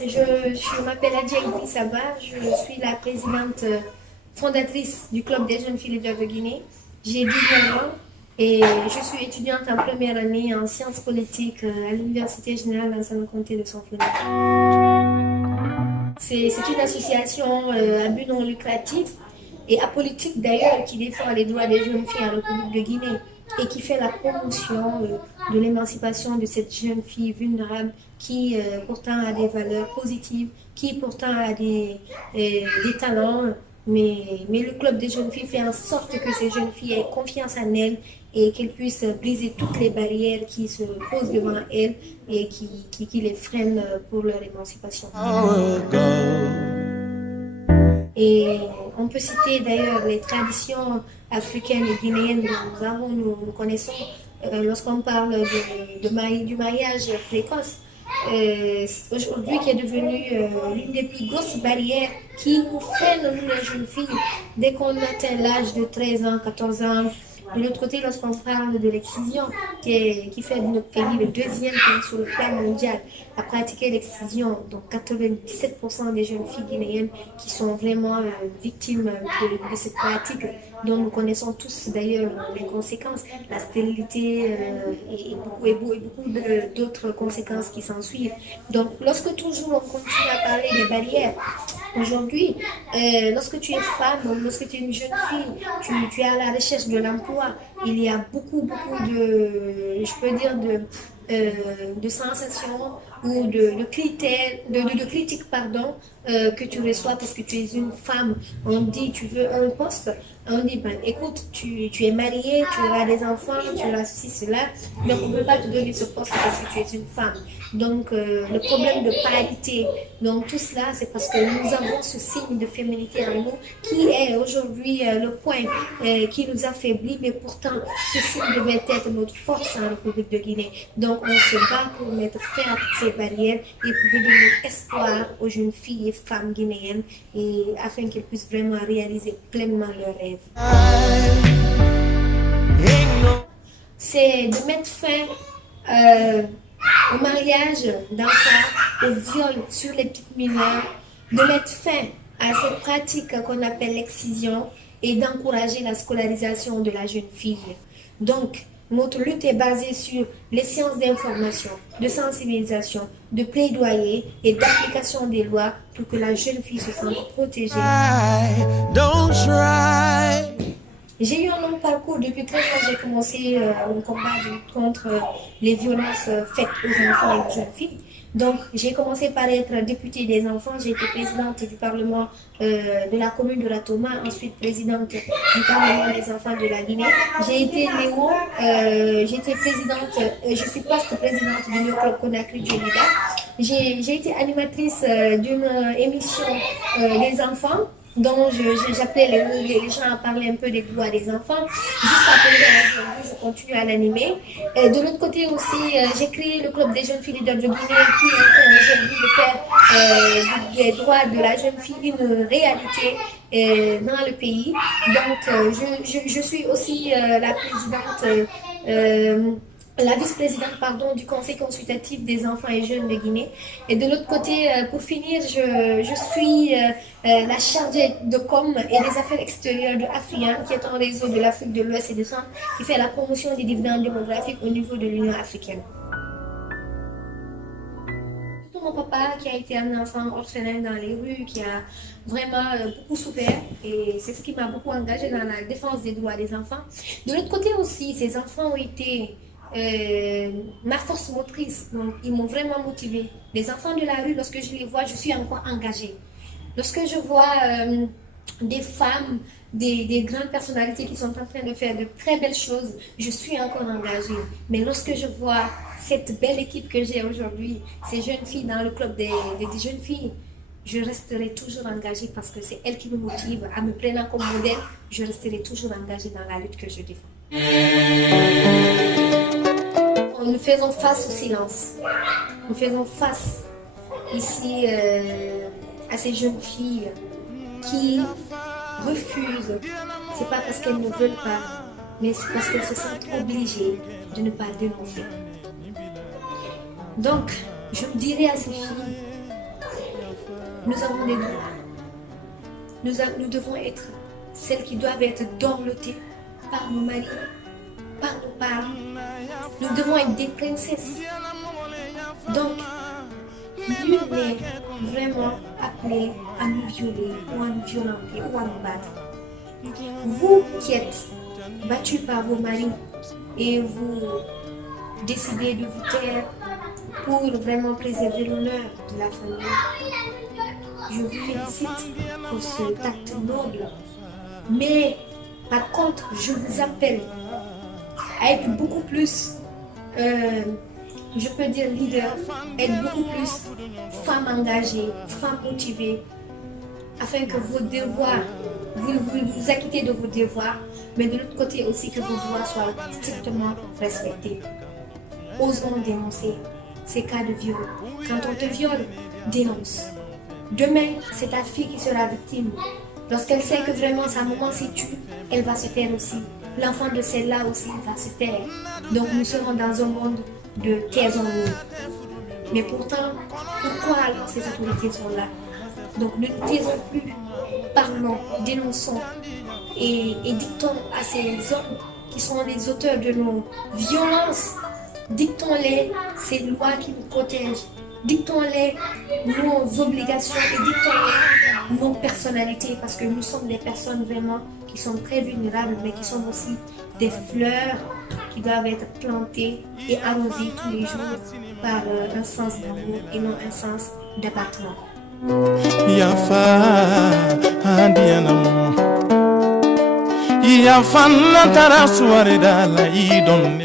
Je m'appelle Adja Idriss Abba, je suis la présidente fondatrice du Club des jeunes filles leaders de Guinée. J'ai 19 ans et je suis étudiante en première année en sciences politiques à l'Université générale d'Ansana Conté de Sanfona. C'est une association à but non lucratif et apolitique d'ailleurs qui défend les droits des jeunes filles en République de Guinée et qui fait la promotion de l'émancipation de cette jeune fille vulnérable qui pourtant a des valeurs positives, qui pourtant a des talents, mais le club des jeunes filles fait en sorte que ces jeunes filles aient confiance en elles et qu'elles puissent briser toutes les barrières qui se posent devant elles et qui les freinent pour leur émancipation. Et on peut citer d'ailleurs les traditions africaines et guinéennes que nous connaissons lorsqu'on parle du mariage précoce. Aujourd'hui qui est devenu l'une des plus grosses barrières qui nous freine, nous les jeunes filles, dès qu'on atteint l'âge de 13 ans, 14 ans. De l'autre côté, lorsqu'on parle de l'excision, qui fait de notre pays le deuxième pays sur le plan mondial à pratiquer l'excision, donc 97% des jeunes filles guinéennes qui sont vraiment victimes de cette pratique, dont nous connaissons tous d'ailleurs les conséquences, la stérilité et beaucoup d'autres conséquences qui s'en suivent. Donc, lorsque toujours on continue à parler des barrières, aujourd'hui, lorsque tu es femme, lorsque tu es une jeune fille, tu es à la recherche de l'emploi, il y a beaucoup de, je peux dire, de sensations ou de critères, de critiques, pardon, que tu reçois parce que tu es une femme. On dit, tu veux un poste, on dit, ben, écoute, tu es mariée, tu auras des enfants, tu auras ceci, cela, donc on ne peut pas te donner ce poste parce que tu es une femme. Donc, le problème de parité, donc tout cela, c'est parce que nous avons ce signe de féminité en nous qui est aujourd'hui le point qui nous affaiblit, mais pourtant, ce signe devait être notre force en République de Guinée. Donc, on se bat pour mettre fin à toutes ces barrières et pour donner espoir aux jeunes filles et femmes guinéennes et afin qu'elles puissent vraiment réaliser pleinement leurs rêves. C'est de mettre fin au mariage d'enfants, au viol sur les petites mineures, de mettre fin à cette pratique qu'on appelle l'excision et d'encourager la scolarisation de la jeune fille. Donc, notre lutte est basée sur les sciences d'information, de sensibilisation, de plaidoyer et d'application des lois pour que la jeune fille se sente protégée. J'ai eu un long parcours. Depuis 13 ans, j'ai commencé mon combat contre les violences faites aux enfants et aux jeunes filles. Donc, j'ai commencé par être députée des enfants. J'ai été présidente du Parlement de la commune de Ratoma, ensuite présidente du Parlement des enfants de la Guinée. J'ai été Léo, j'étais présidente, je suis post-présidente du Néo-Club Conakry Djolida. J'ai été animatrice d'une émission des enfants, dont j'appelais les gens à parler un peu des droits des enfants. Jusqu'à présent, aujourd'hui, je continue à l'animer. De l'autre côté aussi, j'ai créé le Club des jeunes filles leaders de Guinée qui est en train aujourd'hui de faire des droits de la jeune fille une réalité dans le pays. Donc, je suis aussi la présidente la vice-présidente du Conseil consultatif des enfants et jeunes de Guinée. Et de l'autre côté, pour finir, je suis la chargée de com et des affaires extérieures de Afrian, qui est un réseau de l'Afrique de l'Ouest et du Centre, qui fait la promotion des dividendes démographiques au niveau de l'Union africaine. Mon papa qui a été un enfant orphelin dans les rues, qui a vraiment beaucoup souffert, et c'est ce qui m'a beaucoup engagée dans la défense des droits des enfants. De l'autre côté aussi, ces enfants ont été ma force motrice, donc ils m'ont vraiment motivée. Les enfants de la rue, lorsque je les vois, je suis encore engagée. Lorsque je vois des femmes, des grandes personnalités qui sont en train de faire de très belles choses, je suis encore engagée. Mais lorsque je vois cette belle équipe que j'ai aujourd'hui, ces jeunes filles dans le club des jeunes filles, je resterai toujours engagée parce que c'est elles qui me motivent. À me prendre comme modèle, je resterai toujours engagée dans la lutte que je défends. Nous faisons face au silence. Nous faisons face ici à ces jeunes filles qui refusent. C'est pas parce qu'elles ne veulent pas, mais c'est parce qu'elles se sentent obligées de ne pas dénoncer. Donc, je dirais à ces filles, Nous avons des droits. Nous devons être celles qui doivent être dorlotées par nos maris, par nos parents. Nous devons être des princesses. Donc, nul n'est vraiment appelé à nous violer ou à nous violenter ou à nous battre. Vous qui êtes battus par vos maris et vous décidez de vous taire pour vraiment préserver l'honneur de la famille, je vous félicite pour ce acte noble. Mais par contre, je vous appelle à être beaucoup plus, je peux dire leader, être beaucoup plus femme engagée, femme motivée, afin que vos devoirs, vous acquittez de vos devoirs, mais de l'autre côté aussi que vos droits soient strictement respectés. Osons dénoncer ces cas de viol. Quand on te viole, dénonce. Demain, c'est ta fille qui sera victime. Lorsqu'elle sait que vraiment sa maman s'y tue, elle va se taire aussi. L'enfant de celle-là aussi va se taire. Donc nous serons dans un monde de taisons-nous. Mais pourtant, pourquoi alors ces autorités sont là? Donc ne nous taisons plus, parlons, dénonçons et dictons à ces hommes qui sont les auteurs de nos violences, dictons-les ces lois qui nous protègent, dictons-les nos obligations et dictons-les nos personnalités, parce que nous sommes des personnes vraiment qui sont très vulnérables, mais qui sont aussi des fleurs qui doivent être plantées et arrosées tous les jours par un sens d'amour et non un sens d'abattement. Yafa andianamo Yafa nantara suare dala idon